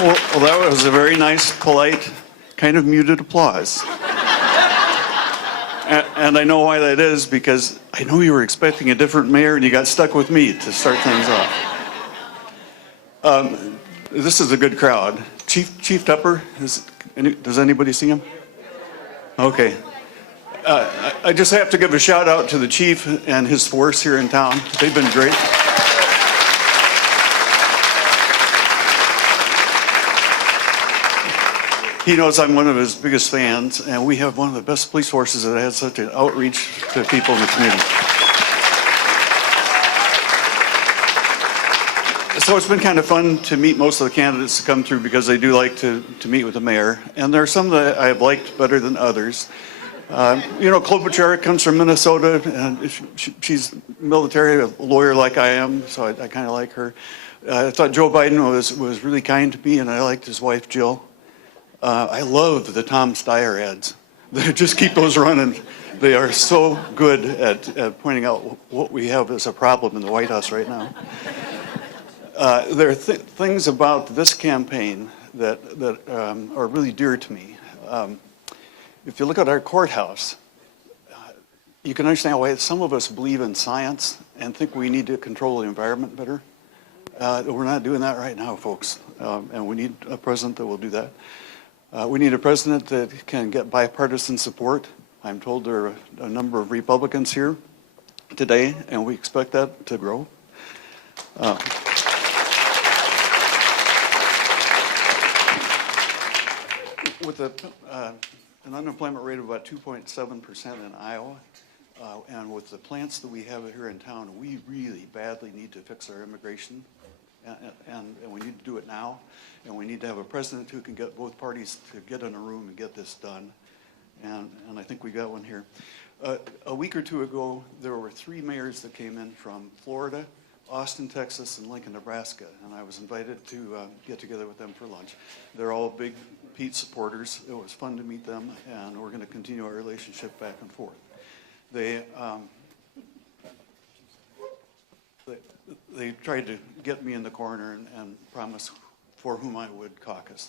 Well, that was a very nice, polite, kind of muted applause. And I know why that is, because I know you were expecting a different mayor and you got stuck with me to start things off. This is a good crowd. Chief Tupper, does anybody see him? Okay. I just have to give a shout out to the chief and his force here in town. They've been great. He knows I'm one of his biggest fans, and we have one of the best police forces that has such an outreach to people in the community. So it's been kind of fun to meet most of the candidates to come through because they do like to meet with the mayor. And there are some that I have liked better than others. Klobuchar comes from Minnesota, and she's military, a lawyer like I am, so I kind of like her. I thought Joe Biden was really kind to me, and I liked his wife, Jill. I love the Tom Steyer ads. Just keep those running. They are so good at pointing out what we have as a problem in the White House right now. There are things about this campaign that are really dear to me. If you look at our courthouse, you can understand why some of us believe in science and think we need to control the environment better. We're not doing that right now, folks, and we need a president that will do that. We need a president that can get bipartisan support. I'm told there are a number of Republicans here today, and we expect that to grow. With an unemployment rate of about 2.7% in Iowa, and with the plants that we have here in town, we really badly need to fix our immigration, and we need to do it now. And we need to have a president who can get both parties to get in a room and get this done. And I think we got one here. A week or two ago, there were 3 mayors that came in from Florida, Austin, Texas, and Lincoln, Nebraska. And I was invited to get together with them for lunch. They're all big Pete supporters. It was fun to meet them, and we're going to continue our relationship back and forth. They tried to get me in the corner and promise for whom I would caucus.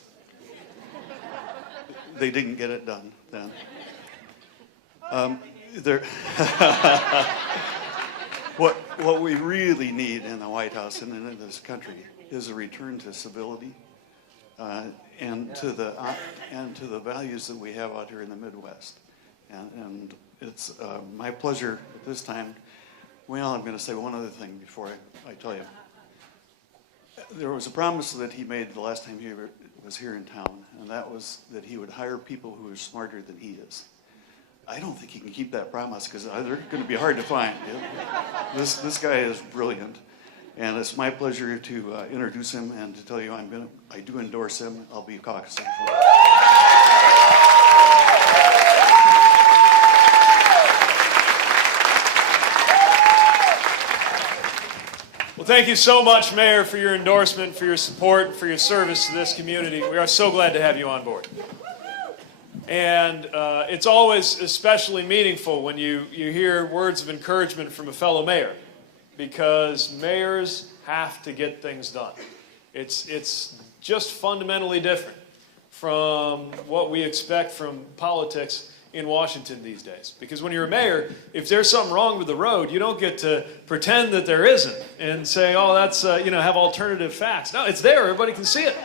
They didn't get it done then. What we really need in the White House and in this country is a return to civility and to the values that we have out here in the Midwest. And it's my pleasure at this time. Well, I'm going to say one other thing before I tell you. There was a promise that he made the last time he was here in town, and that was that he would hire people who are smarter than he is. I don't think he can keep that promise because they're going to be hard to find. This guy is brilliant, and it's my pleasure to introduce him and to tell you I do endorse him. I'll be caucusing for him. Well, thank you so much, Mayor, for your endorsement, for your support, for your service to this community. We are so glad to have you on board. And it's always especially meaningful when you hear words of encouragement from a fellow mayor, because mayors have to get things done. It's just fundamentally different from what we expect from politics in Washington these days. Because when you're a mayor, if there's something wrong with the road, you don't get to pretend that there isn't and say, oh, that's, have alternative facts. No, it's there. Everybody can see it.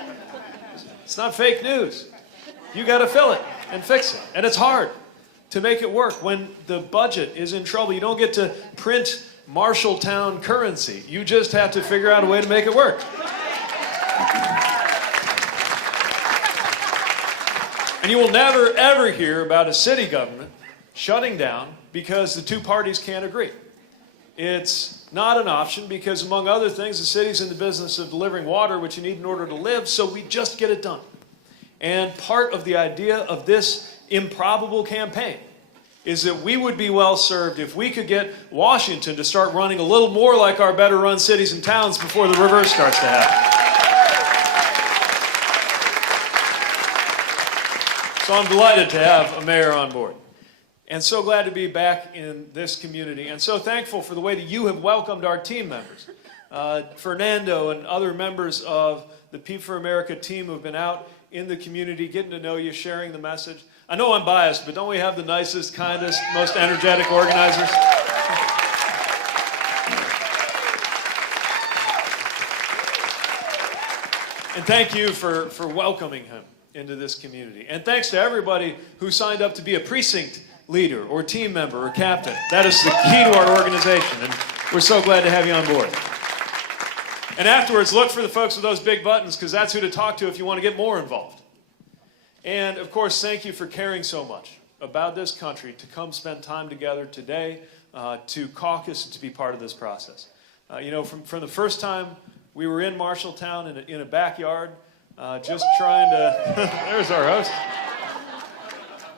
It's not fake news. You got to fill it and fix it. And it's hard to make it work. When the budget is in trouble, you don't get to print Marshalltown currency. You just have to figure out a way to make it work. And you will never, ever hear about a city government shutting down because the two parties can't agree. It's not an option because, among other things, the city's in the business of delivering water, which you need in order to live, so we just get it done. And part of the idea of this improbable campaign is that we would be well served if we could get Washington to start running a little more like our better run cities and towns before the reverse starts to happen. So I'm delighted to have a mayor on board, and so glad to be back in this community, and so thankful for the way that you have welcomed our team members. Fernando and other members of the Pete for America team who have been out in the community, getting to know you, sharing the message. I know I'm biased, but don't we have the nicest, kindest, most energetic organizers? And thank you for welcoming him into this community. And thanks to everybody who signed up to be a precinct leader or team member or captain. That is the key to our organization, and we're so glad to have you on board. And afterwards, look for the folks with those big buttons, because that's who to talk to if you want to get more involved. And of course, thank you for caring so much about this country, to come spend time together today, to caucus and to be part of this process. You know, from the first time we were in Marshalltown in a backyard, just trying to, there's our host,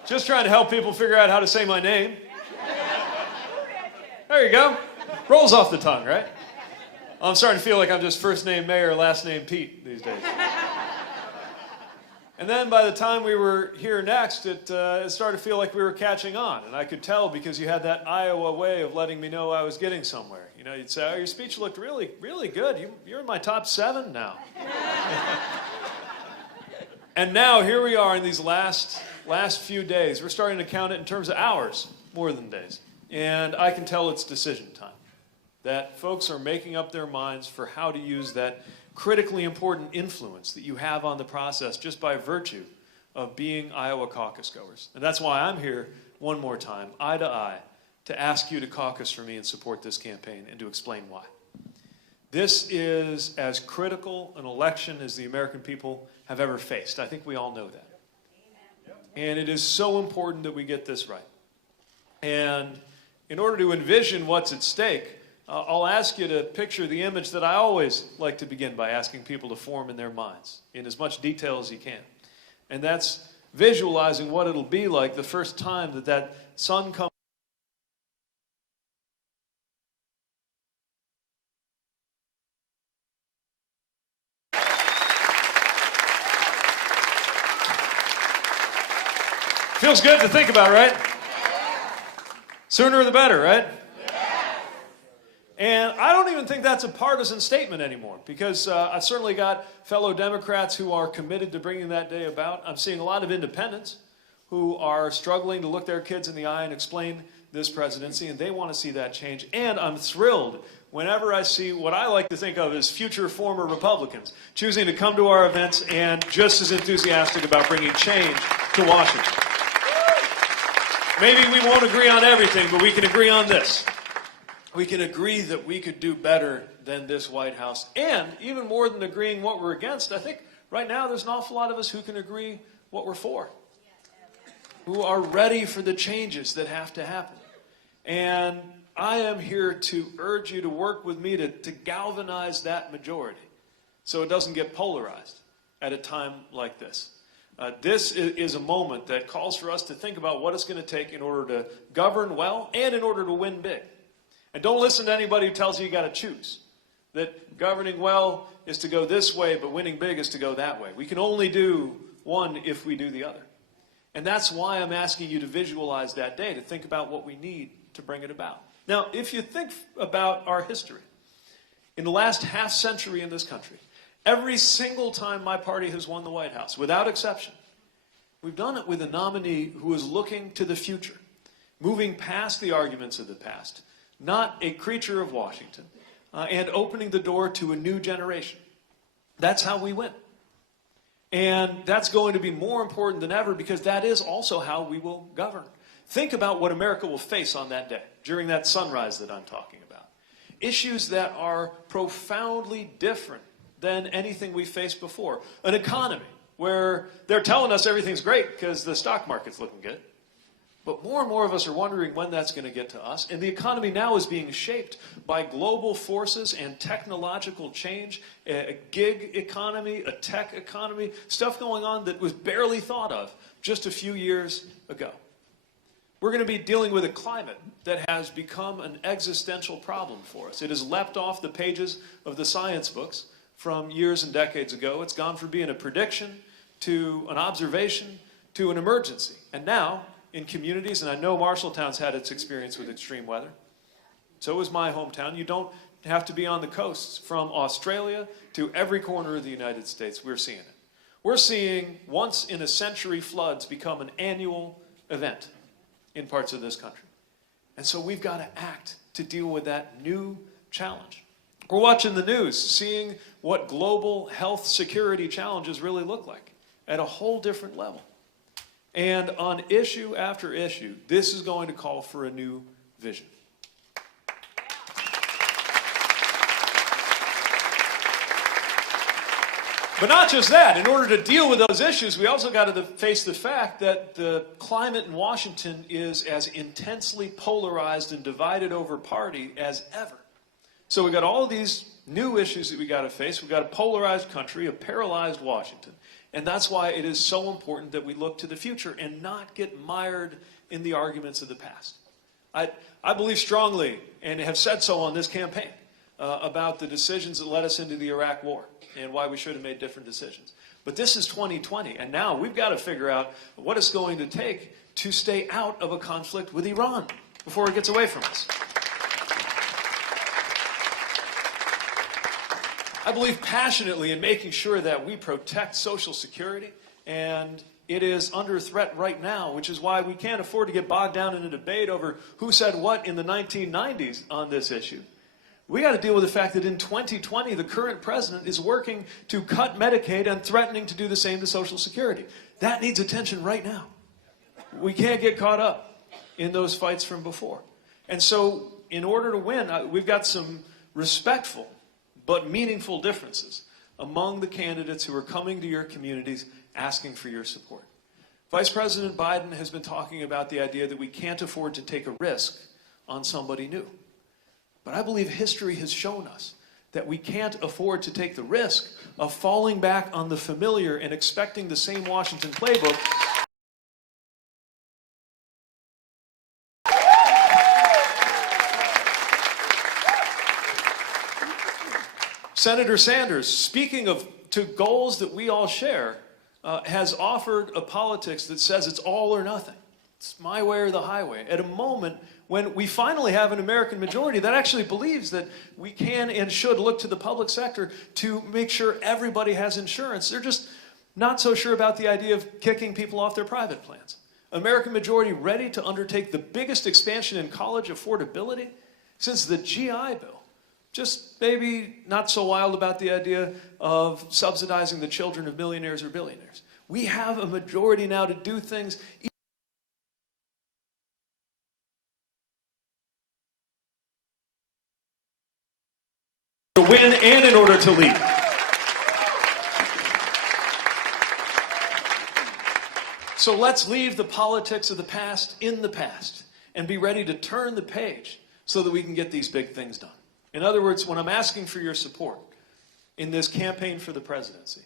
just trying to help people figure out how to say my name. There you go. Rolls off the tongue, right? I'm starting to feel like I'm just first name Mayor, last name Pete these days. And then by the time we were here next, it started to feel like we were catching on. And I could tell because you had that Iowa way of letting me know I was getting somewhere. You know, you'd say, oh, your speech looked really, really good. You're in my top 7 now. And now here we are in these last few days. We're starting to count it in terms of hours more than days. And I can tell it's decision time. That folks are making up their minds for how to use that critically important influence that you have on the process just by virtue of being Iowa caucus goers. And that's why I'm here one more time, eye to eye, to ask you to caucus for me and support this campaign and to explain why. This is as critical an election as the American people have ever faced. I think we all know that. And it is so important that we get this right. And in order to envision what's at stake, I'll ask you to picture the image that I always like to begin by asking people to form in their minds in as much detail as you can. And that's visualizing what it'll be like the first time that sun comes. Feels good to think about, right? Sooner the better, right? And I don't even think that's a partisan statement anymore, because I've certainly got fellow Democrats who are committed to bringing that day about. I'm seeing a lot of independents who are struggling to look their kids in the eye and explain this presidency, and they want to see that change. And I'm thrilled whenever I see what I like to think of as future former Republicans choosing to come to our events and just as enthusiastic about bringing change to Washington. Maybe we won't agree on everything, but we can agree on this. We can agree that we could do better than this White House. And even more than agreeing what we're against, I think right now there's an awful lot of us who can agree what we're for, who are ready for the changes that have to happen. And I am here to urge you to work with me to galvanize that majority so it doesn't get polarized at a time like this. This is a moment that calls for us to think about what it's going to take in order to govern well and in order to win big. And don't listen to anybody who tells you you got to choose. That governing well is to go this way, but winning big is to go that way. We can only do one if we do the other. And that's why I'm asking you to visualize that day, to think about what we need to bring it about. Now, if you think about our history, in the last half century in this country, every single time my party has won the White House, without exception, we've done it with a nominee who is looking to the future, moving past the arguments of the past, not a creature of Washington, and opening the door to a new generation. That's how we win. And that's going to be more important than ever, because that is also how we will govern. Think about what America will face on that day, during that sunrise that I'm talking about. Issues that are profoundly different than anything we faced before. An economy where they're telling us everything's great because the stock market's looking good. But more and more of us are wondering when that's going to get to us. And the economy now is being shaped by global forces and technological change, a gig economy, a tech economy, stuff going on that was barely thought of just a few years ago. We're going to be dealing with a climate that has become an existential problem for us. It has leapt off the pages of the science books from years and decades ago. It's gone from being a prediction to an observation to an emergency. And now, in communities, and I know Marshalltown's had its experience with extreme weather. So is my hometown. You don't have to be on the coasts, from Australia to every corner of the United States. We're seeing it. We're seeing once-in-a-century floods become an annual event in parts of this country. And so we've got to act to deal with that new challenge. We're watching the news, seeing what global health security challenges really look like at a whole different level. And on issue after issue, this is going to call for a new vision. But not just that. In order to deal with those issues, we also got to face the fact that the climate in Washington is as intensely polarized and divided over party as ever. So we got all of these new issues that we got to face. We've got a polarized country, a paralyzed Washington. And that's why it is so important that we look to the future and not get mired in the arguments of the past. I believe strongly, and have said so on this campaign, about the decisions that led us into the Iraq War and why we should have made different decisions. But this is 2020, and now we've got to figure out what it's going to take to stay out of a conflict with Iran before it gets away from us. I believe passionately in making sure that we protect Social Security, and it is under threat right now, which is why we can't afford to get bogged down in a debate over who said what in the 1990s on this issue. We got to deal with the fact that in 2020, the current president is working to cut Medicaid and threatening to do the same to Social Security. That needs attention right now. We can't get caught up in those fights from before. And so in order to win, we've got some respectful but meaningful differences among the candidates who are coming to your communities asking for your support. Vice President Biden has been talking about the idea that we can't afford to take a risk on somebody new. But I believe history has shown us that we can't afford to take the risk of falling back on the familiar and expecting the same Washington playbook. Senator Sanders, speaking of to goals that we all share, has offered a politics that says it's all or nothing. It's my way or the highway. At a moment when we finally have an American majority that actually believes that we can and should look to the public sector to make sure everybody has insurance. They're just not so sure about the idea of kicking people off their private plans. American majority ready to undertake the biggest expansion in college affordability since the GI Bill. Just maybe not so wild about the idea of subsidizing the children of millionaires or billionaires. We have a majority now to do things to win and in order to lead. So let's leave the politics of the past in the past and be ready to turn the page so that we can get these big things done. In other words, when I'm asking for your support in this campaign for the presidency,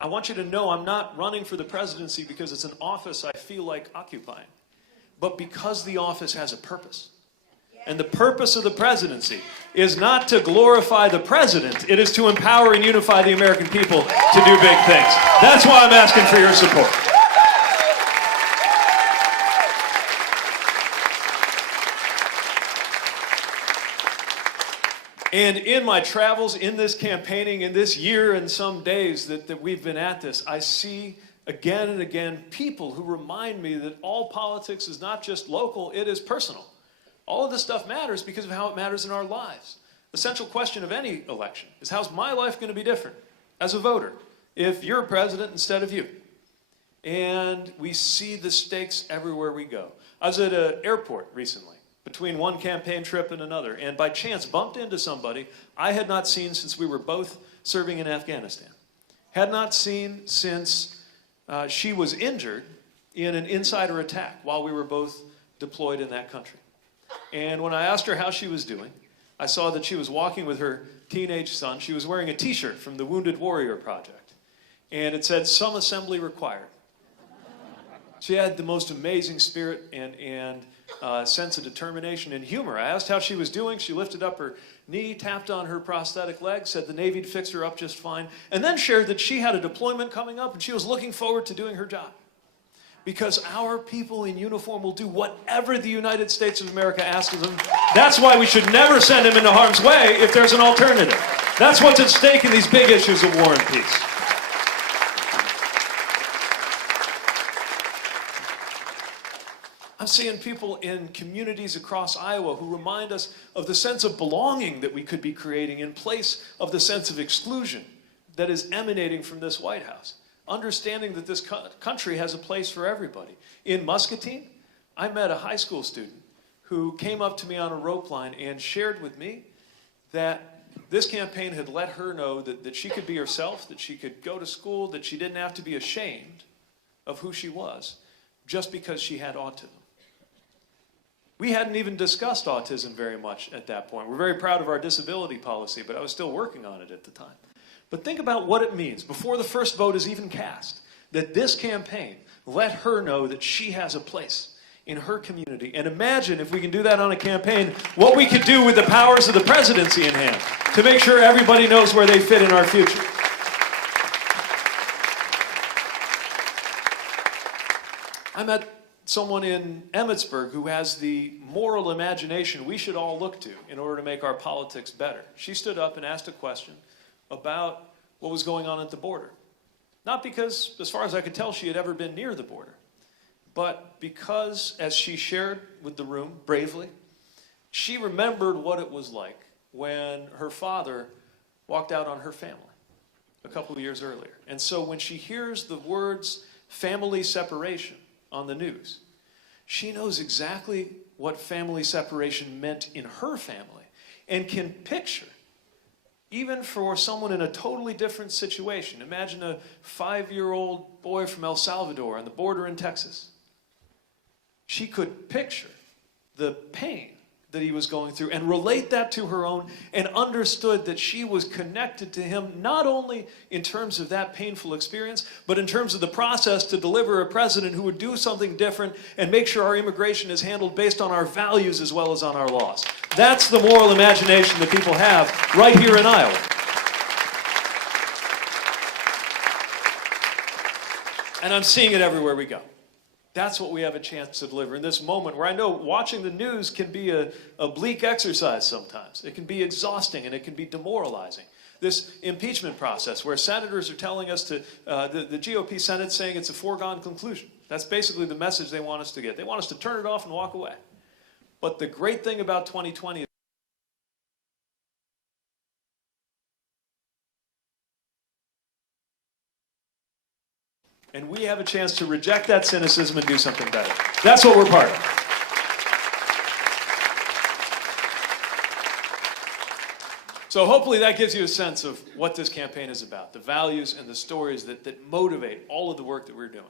I want you to know I'm not running for the presidency because it's an office I feel like occupying, but because the office has a purpose. And the purpose of the presidency is not to glorify the president, it is to empower and unify the American people to do big things. That's why I'm asking for your support. And in my travels, in this campaigning, in this year and some days that we've been at this, I see again and again people who remind me that all politics is not just local, it is personal. All of this stuff matters because of how it matters in our lives. The central question of any election is, how's my life going to be different as a voter if you're president instead of you? And we see the stakes everywhere we go. I was at an airport recently, between one campaign trip and another, and by chance bumped into somebody I had not seen since we were both serving in Afghanistan. Had not seen since she was injured in an insider attack while we were both deployed in that country. And when I asked her how she was doing, I saw that she was walking with her teenage son. She was wearing a t-shirt from the Wounded Warrior Project, and it said, "Some assembly required." She had the most amazing spirit and sense of determination and humor. I asked how she was doing. She lifted up her knee, tapped on her prosthetic leg, said the Navy'd fix her up just fine, and then shared that she had a deployment coming up and she was looking forward to doing her job. because our people in uniform will do whatever the United States of America asks of them. That's why we should never send them into harm's way if there's an alternative. That's what's at stake in these big issues of war and peace. I'm seeing people in communities across Iowa who remind us of the sense of belonging that we could be creating in place of the sense of exclusion that is emanating from this White House. Understanding that this country has a place for everybody. In Muscatine, I met a high school student who came up to me on a rope line and shared with me that this campaign had let her know that she could be herself, that she could go to school, that she didn't have to be ashamed of who she was just because she had autism. We hadn't even discussed autism very much at that point. We're very proud of our disability policy, but I was still working on it at the time. But think about what it means, before the first vote is even cast, that this campaign let her know that she has a place in her community. And imagine if we can do that on a campaign, what we could do with the powers of the presidency in hand to make sure everybody knows where they fit in our future. I met someone in Emmitsburg who has the moral imagination we should all look to in order to make our politics better. She stood up and asked a question about what was going on at the border. Not because, as far as I could tell, she had ever been near the border, but because, as she shared with the room bravely, she remembered what it was like when her father walked out on her family a couple of years earlier. And so when she hears the words family separation on the news, she knows exactly what family separation meant in her family and can picture, even for someone in a totally different situation. Imagine a 5-year-old boy from El Salvador on the border in Texas. She could picture the pain that he was going through and relate that to her own, and understood that she was connected to him not only in terms of that painful experience, but in terms of the process to deliver a president who would do something different and make sure our immigration is handled based on our values as well as on our laws. That's the moral imagination that people have right here in Iowa. And I'm seeing it everywhere we go. That's what we have a chance to deliver in this moment where I know watching the news can be a bleak exercise sometimes. It can be exhausting and it can be demoralizing. This impeachment process where senators are telling us to, the GOP Senate saying it's a foregone conclusion. That's basically the message they want us to get. They want us to turn it off and walk away. But the great thing about 2020 is and we have a chance to reject that cynicism and do something better. That's what we're part of. So hopefully that gives you a sense of what this campaign is about, the values and the stories that motivate all of the work that we're doing.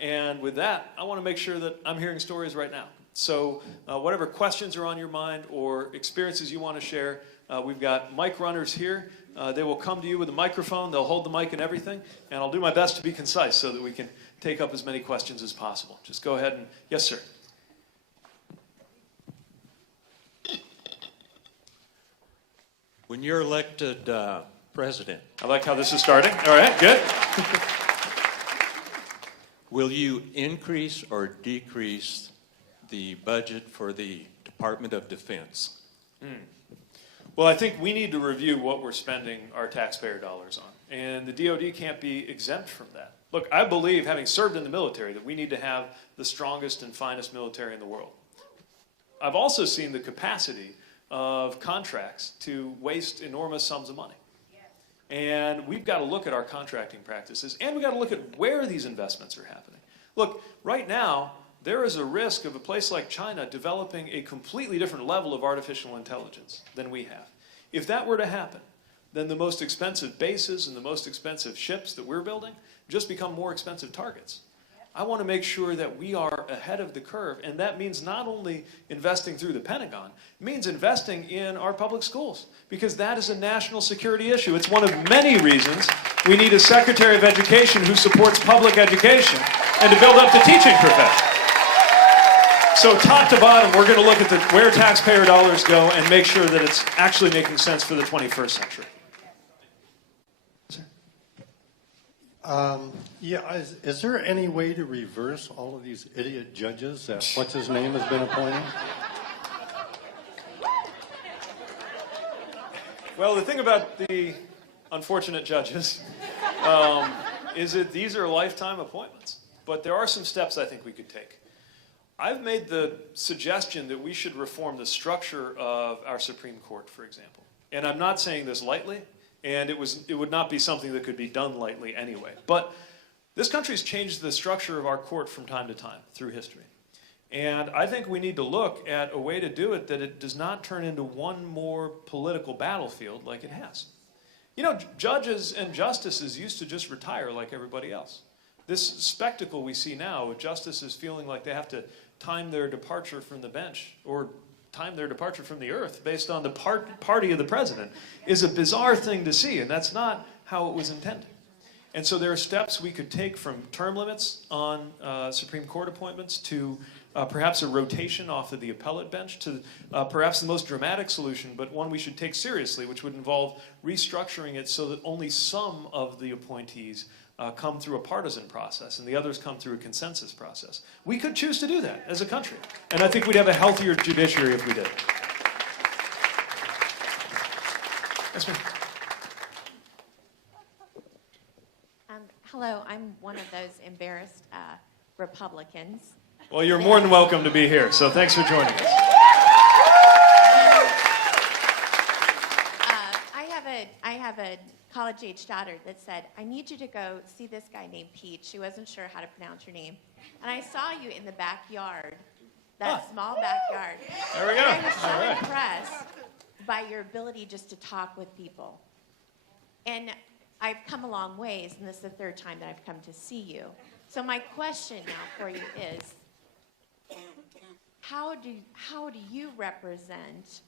And with that, I want to make sure that I'm hearing stories right now. So whatever questions are on your mind or experiences you want to share, we've got mic runners here. They will come to you with a microphone. They'll hold the mic and everything. And I'll do my best to be concise so that we can take up as many questions as possible. Just go ahead and, yes, sir. When you're elected president, I like how this is starting. All right, good. will you increase or decrease the budget for the Department of Defense? Well, I think we need to review what we're spending our taxpayer dollars on. And the DoD can't be exempt from that. Look, I believe, having served in the military, that we need to have the strongest and finest military in the world. I've also seen the capacity of contracts to waste enormous sums of money. And we've got to look at our contracting practices, and we've got to look at where these investments are happening. Look, right now, there is a risk of a place like China developing a completely different level of artificial intelligence than we have. If that were to happen, then the most expensive bases and the most expensive ships that we're building just become more expensive targets. I want to make sure that we are ahead of the curve, and that means not only investing through the Pentagon, it means investing in our public schools, because that is a national security issue. It's one of many reasons we need a Secretary of Education who supports public education and to build up the teaching profession. So top to bottom, we're going to look at where taxpayer dollars go and make sure that it's actually making sense for the 21st century. Yeah, is there any way to reverse all of these idiot judges that what's his name has been appointing? Well, the thing about the unfortunate judges is that these are lifetime appointments. But there are some steps I think we could take. I've made the suggestion that we should reform the structure of our Supreme Court, for example. And I'm not saying this lightly, and it would not be something that could be done lightly anyway. But this country's changed the structure of our court from time to time through history. And I think we need to look at a way to do it that it does not turn into one more political battlefield like it has. You know, judges and justices used to just retire like everybody else. This spectacle we see now with justices feeling like they have to time their departure from the bench or time their departure from the earth based on the party of the president is a bizarre thing to see, and that's not how it was intended. And so there are steps we could take from term limits on Supreme Court appointments to perhaps a rotation off of the appellate bench to perhaps the most dramatic solution, but one we should take seriously, which would involve restructuring it so that only some of the appointees come through a partisan process and the others come through a consensus process. We could choose to do that as a country, and I think we'd have a healthier judiciary if we did. Yes, ma'am. Hello, I'm one of those embarrassed Republicans. Well, you're more than welcome to be here, so thanks for joining us. I have a college-age daughter that said, I need you to go see this guy named Pete. She wasn't sure how to pronounce your name. And I saw you in the backyard, that small backyard. There we go. And I was so All right. impressed by your ability just to talk with people. And I've come a long ways, and this is the third time that I've come to see you. So my question now for you is, how do you represent,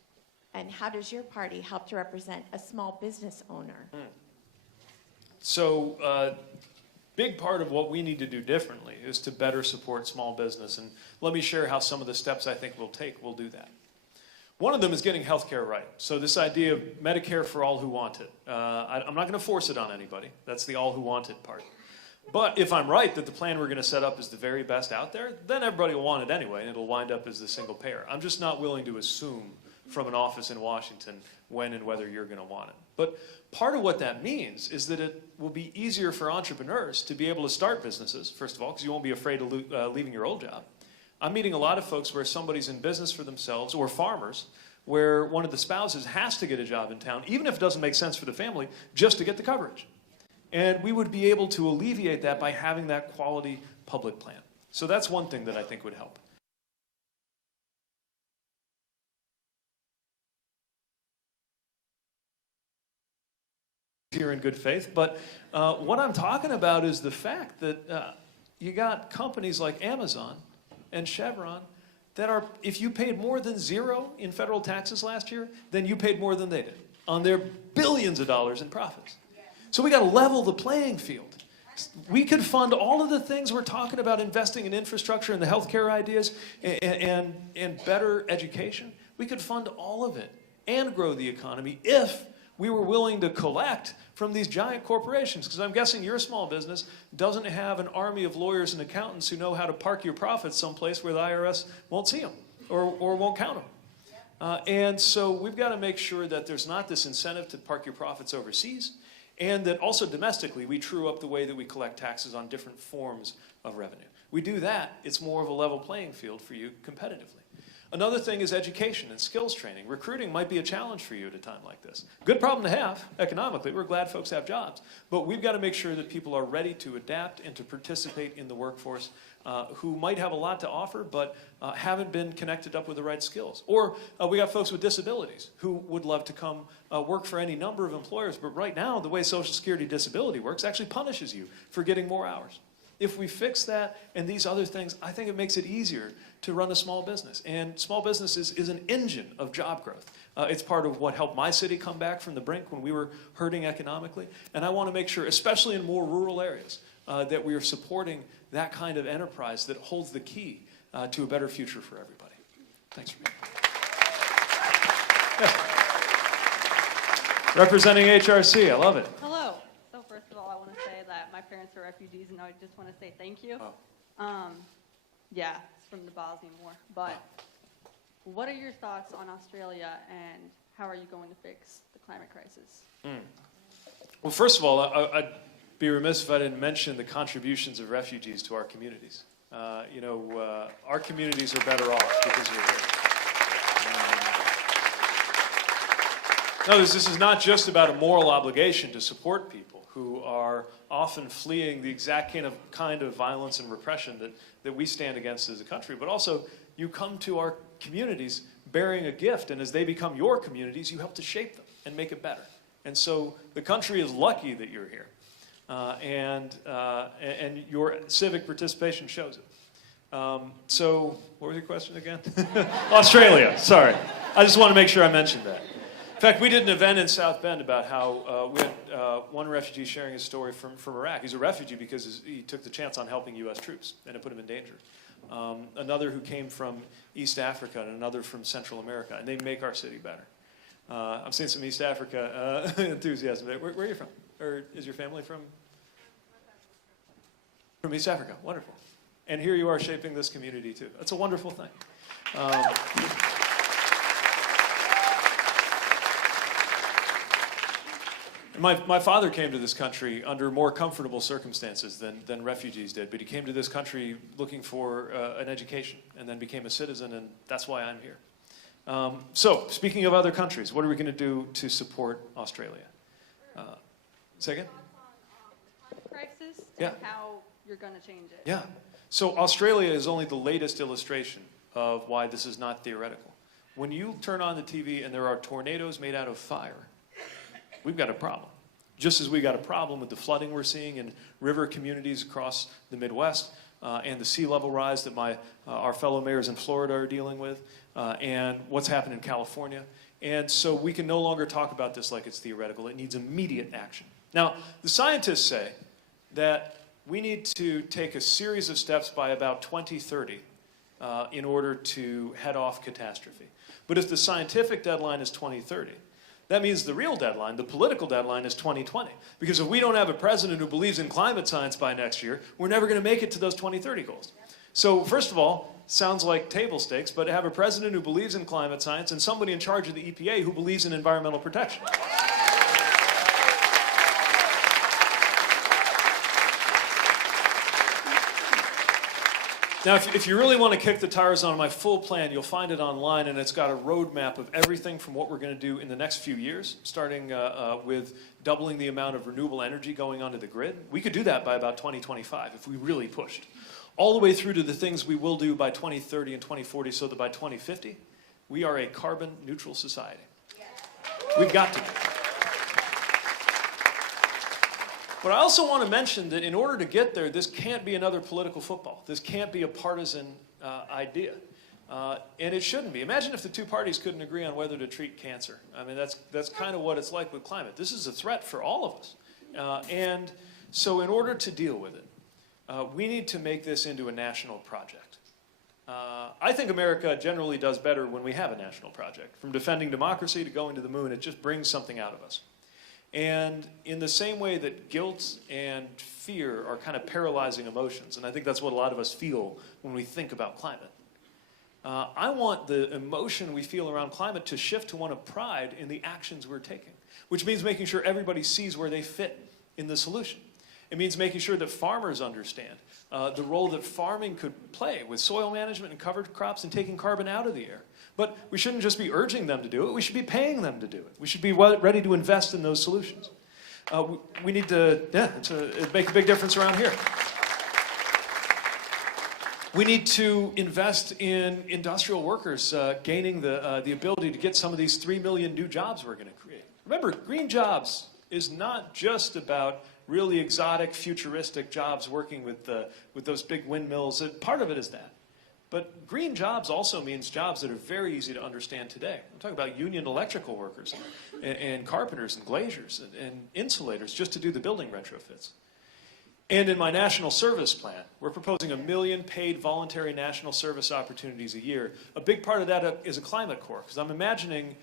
and how does your party help to represent a small business owner? So, big part of what we need to do differently is to better support small business, and let me share how some of the steps I think we'll take will do that. One of them is getting health care right. So this idea of Medicare for all who want it. I'm not going to force it on anybody. That's the all who want it part. But if I'm right that the plan we're going to set up is the very best out there, then everybody will want it anyway, and it'll wind up as the single payer. I'm just not willing to assume from an office in Washington when and whether you're going to want it. But part of what that means is that it will be easier for entrepreneurs to be able to start businesses, first of all, because you won't be afraid of leaving your old job. I'm meeting a lot of folks where somebody's in business for themselves, or farmers, where one of the spouses has to get a job in town, even if it doesn't make sense for the family, just to get the coverage. And we would be able to alleviate that by having that quality public plan. So that's one thing that I think would help. Here in good faith, but what I'm talking about is the fact that you got companies like Amazon and Chevron that are, if you paid more than zero in federal taxes last year, then you paid more than they did on their billions of dollars in profits. So we got to level the playing field. We could fund all of the things we're talking about, investing in infrastructure and the healthcare ideas and better education. We could fund all of it and grow the economy if we were willing to collect from these giant corporations, because I'm guessing your small business doesn't have an army of lawyers and accountants who know how to park your profits someplace where the IRS won't see them or won't count them. And so we've got to make sure that there's not this incentive to park your profits overseas, and that also domestically we true up the way that we collect taxes on different forms of revenue. We do that, it's more of a level playing field for you competitively. Another thing is education and skills training. Recruiting might be a challenge for you at a time like this. Good problem to have economically. We're glad folks have jobs. But we've got to make sure that people are ready to adapt and to participate in the workforce who might have a lot to offer but haven't been connected up with the right skills. Or we got folks with disabilities who would love to come work for any number of employers. But right now, the way Social Security disability works actually punishes you for getting more hours. If we fix that and these other things, I think it makes it easier to run a small business. And small business is an engine of job growth. It's part of what helped my city come back from the brink when we were hurting economically. And I want to make sure, especially in more rural areas, that we are supporting that kind of enterprise that holds the key to a better future for everybody. Thanks for being here. Yes. Representing HRC, I love it. Hello. So first of all, I want to say that my parents were refugees, and I just want to say thank you. Oh. Yeah, it's from the Bosnian War. But what are your thoughts on Australia, and how are you going to fix the climate crisis? Well, first of all, I'd be remiss if I didn't mention the contributions of refugees to our communities. Our communities are better off because you're here. This is not just about a moral obligation to support people who are often fleeing the exact kind of violence and repression that we stand against as a country, but also you come to our communities bearing a gift, and as they become your communities, you help to shape them and make it better. And so the country is lucky that you're here, and your civic participation shows it. So what was your question again? Australia, sorry. I just want to make sure I mentioned that. In fact, we did an event in South Bend about how we had one refugee sharing his story from Iraq. He's a refugee because he took the chance on helping U.S. troops, and it put him in danger. Another who came from East Africa, and another from Central America, and they make our city better. I'm seeing some East Africa enthusiasm. Where are you from? Or is your family from? From East Africa. Wonderful. And here you are shaping this community too. That's a wonderful thing. My father came to this country under more comfortable circumstances than refugees did, but he came to this country looking for an education and then became a citizen, and that's why I'm here. So, speaking of other countries, what are we going to do to support Australia? Say again? Crisis, Yeah. and how you're going to change it. Yeah. So Australia is only the latest illustration of why this is not theoretical. When you turn on the TV and there are tornadoes made out of fire, we've got a problem. Just as we got a problem with the flooding we're seeing in river communities across the Midwest, and the sea level rise that our fellow mayors in Florida are dealing with, and what's happened in California. And so we can no longer talk about this like it's theoretical. It needs immediate action. Now, the scientists say that we need to take a series of steps by about 2030 in order to head off catastrophe. But if the scientific deadline is 2030, that means the real deadline, the political deadline, is 2020. Because if we don't have a president who believes in climate science by next year, we're never going to make it to those 2030 goals. So first of all, sounds like table stakes, but have a president who believes in climate science and somebody in charge of the EPA who believes in environmental protection. Now, if you really want to kick the tires on my full plan, you'll find it online, and it's got a roadmap of everything from what we're going to do in the next few years, starting with doubling the amount of renewable energy going onto the grid. We could do that by about 2025 if we really pushed. All the way through to the things we will do by 2030 and 2040, so that by 2050, we are a carbon neutral society. We've got to be. But I also want to mention that in order to get there, this can't be another political football. This can't be a partisan idea. And it shouldn't be. Imagine if the two parties couldn't agree on whether to treat cancer. I mean, that's kind of what it's like with climate. This is a threat for all of us. And so in order to deal with it, we need to make this into a national project. I think America generally does better when we have a national project. From defending democracy to going to the moon, it just brings something out of us. And in the same way that guilt and fear are kind of paralyzing emotions, and I think that's what a lot of us feel when we think about climate, I want the emotion we feel around climate to shift to one of pride in the actions we're taking, which means making sure everybody sees where they fit in the solution. It means making sure that farmers understand the role that farming could play with soil management and covered crops and taking carbon out of the air. But we shouldn't just be urging them to do it, we should be paying them to do it. We should be ready to invest in those solutions. We need to, it'd make a big difference around here. We need to invest in industrial workers gaining the ability to get some of these 3 million new jobs we're going to create. Remember, green jobs is not just about really exotic, futuristic jobs working with those big windmills. Part of it is that. But green jobs also means jobs that are very easy to understand today. I'm talking about union electrical workers and carpenters and glaziers and insulators just to do the building retrofits. And in my national service plan, we're proposing 1 million paid voluntary national service opportunities a year. A big part of that is a climate corps, because I'm imagining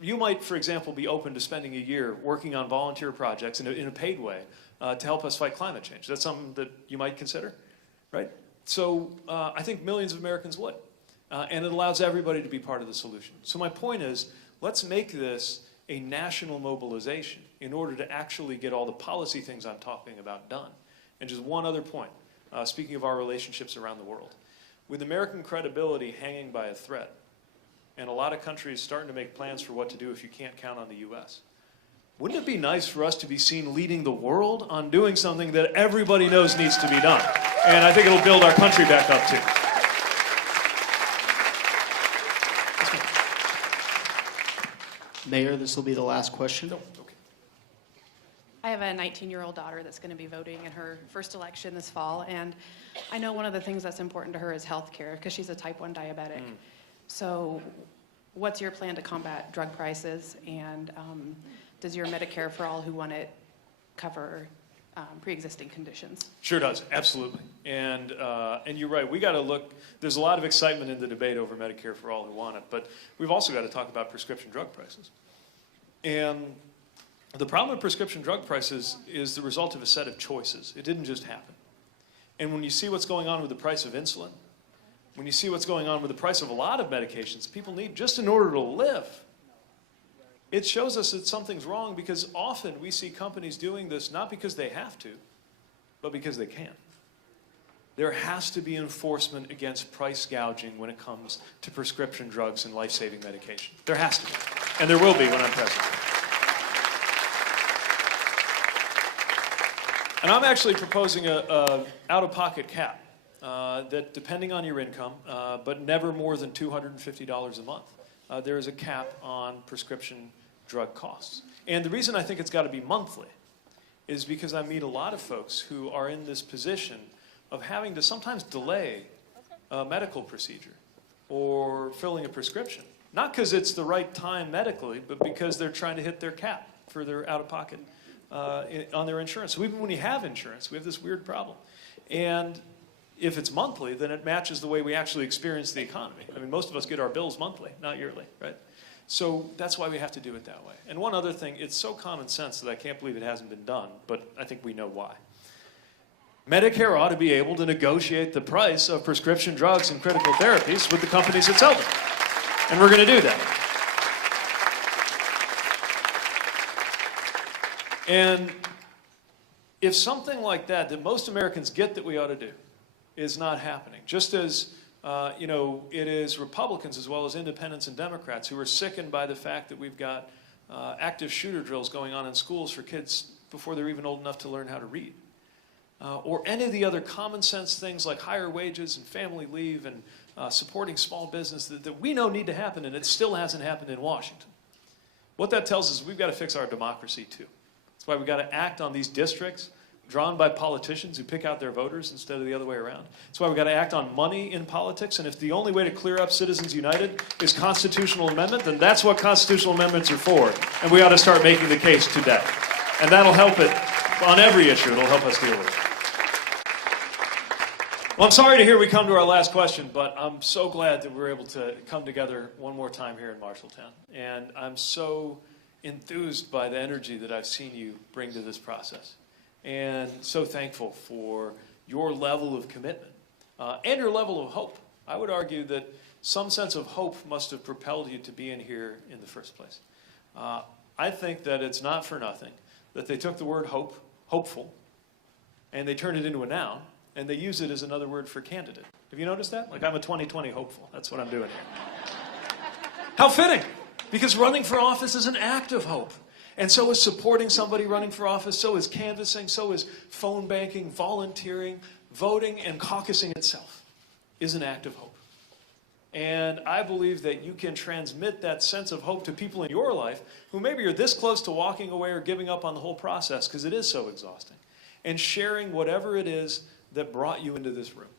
you might, for example, be open to spending a year working on volunteer projects in a paid way to help us fight climate change. That's something that you might consider, right? So I think millions of Americans would. And it allows everybody to be part of the solution. So my point is, let's make this a national mobilization in order to actually get all the policy things I'm talking about done. And just one other point, speaking of our relationships around the world. With American credibility hanging by a thread, and a lot of countries starting to make plans for what to do if you can't count on the U.S., wouldn't it be nice for us to be seen leading the world on doing something that everybody knows needs to be done? And I think it'll build our country back up too. Mayor, this will be the last question. No, okay. I have a 19-year-old daughter that's going to be voting in her first election this fall, and I know one of the things that's important to her is health care because she's a type 1 diabetic. So what's your plan to combat drug prices, and does your Medicare for All who want it cover pre-existing conditions? Sure does, absolutely. And you're right, we got to look, there's a lot of excitement in the debate over Medicare for All who want it, but we've also got to talk about prescription drug prices. And the problem with prescription drug prices is the result of a set of choices. It didn't just happen. And when you see what's going on with the price of insulin, when you see what's going on with the price of a lot of medications people need just in order to live, it shows us that something's wrong, because often we see companies doing this not because they have to, but because they can. There has to be enforcement against price gouging when it comes to prescription drugs and life-saving medication. There has to be. And there will be when I'm president. And I'm actually proposing a out-of-pocket cap that, depending on your income, but never more than $250 a month, there is a cap on prescription drug costs. And the reason I think it's got to be monthly is because I meet a lot of folks who are in this position of having to sometimes delay a medical procedure or filling a prescription. Not because it's the right time medically, but because they're trying to hit their cap for their out-of-pocket on their insurance. So even when you have insurance, we have this weird problem. And if it's monthly, then it matches the way we actually experience the economy. I mean, most of us get our bills monthly, not yearly, right? So that's why we have to do it that way. And one other thing, it's so common sense that I can't believe it hasn't been done, but I think we know why. Medicare ought to be able to negotiate the price of prescription drugs and critical therapies with the companies that sell them. And we're going to do that. And if something like that most Americans get that we ought to do, is not happening, just as it is Republicans as well as independents and Democrats who are sickened by the fact that we've got active shooter drills going on in schools for kids before they're even old enough to learn how to read. Or any of the other common sense things like higher wages and family leave and supporting small business that we know need to happen, and it still hasn't happened in Washington. What that tells us is we've got to fix our democracy too. That's why we've got to act on these districts drawn by politicians who pick out their voters instead of the other way around. That's why we've got to act on money in politics, and if the only way to clear up Citizens United is constitutional amendment, then that's what constitutional amendments are for, and we ought to start making the case today. And that'll help it on every issue. It'll help us deal with it. Well, I'm sorry to hear we come to our last question, but I'm so glad that we're able to come together one more time here in Marshalltown. And I'm so enthused by the energy that I've seen you bring to this process. And so thankful for your level of commitment and your level of hope. I would argue that some sense of hope must have propelled you to be in here in the first place. I think that it's not for nothing that they took the word hope, hopeful, and they turned it into a noun, and they use it as another word for candidate. Have you noticed that? Like, I'm a 2020 hopeful. That's what I'm doing here. How fitting, because running for office is an act of hope. And so is supporting somebody running for office, so is canvassing, so is phone banking, volunteering, voting, and caucusing itself is an act of hope. And I believe that you can transmit that sense of hope to people in your life who maybe are this close to walking away or giving up on the whole process because it is so exhausting. And sharing whatever it is that brought you into this room.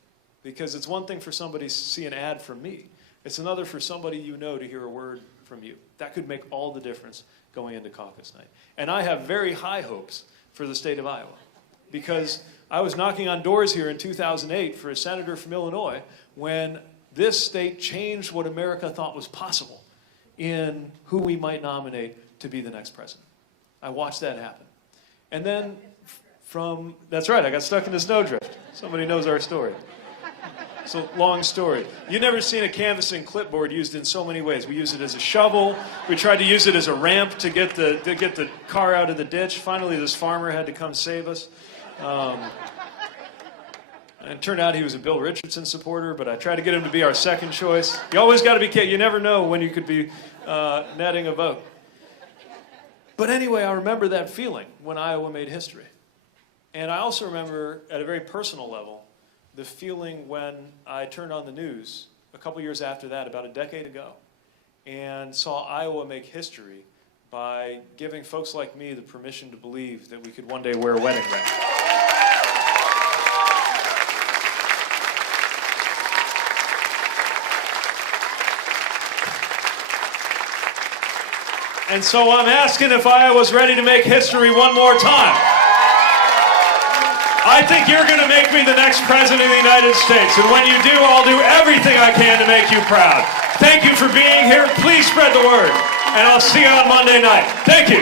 Because it's one thing for somebody to see an ad from me. It's another for somebody you know to hear a word from you. That could make all the difference going into caucus night. And I have very high hopes for the state of Iowa. because I was knocking on doors here in 2008 for a senator from Illinois when this state changed what America thought was possible in who we might nominate to be the next president. I watched that happen. And then that's right, I got stuck in the snowdrift. Somebody knows our story. It's a long story. You've never seen a canvassing clipboard used in so many ways. We used it as a shovel. We tried to use it as a ramp to get the car out of the ditch. Finally, this farmer had to come save us. And it turned out he was a Bill Richardson supporter, but I tried to get him to be our second choice. You always got to be careful. You never know when you could be netting a vote. But anyway, I remember that feeling when Iowa made history. And I also remember, at a very personal level, the feeling when I turned on the news a couple years after that, about a decade ago, and saw Iowa make history by giving folks like me the permission to believe that we could one day wear a wedding ring. And so I'm asking if Iowa's ready to make history one more time. I think you're going to make me the next president of the United States. And when you do, I'll do everything I can to make you proud. Thank you for being here. Please spread the word. And I'll see you on Monday night. Thank you.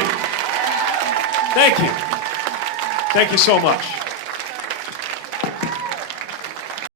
Thank you. Thank you so much.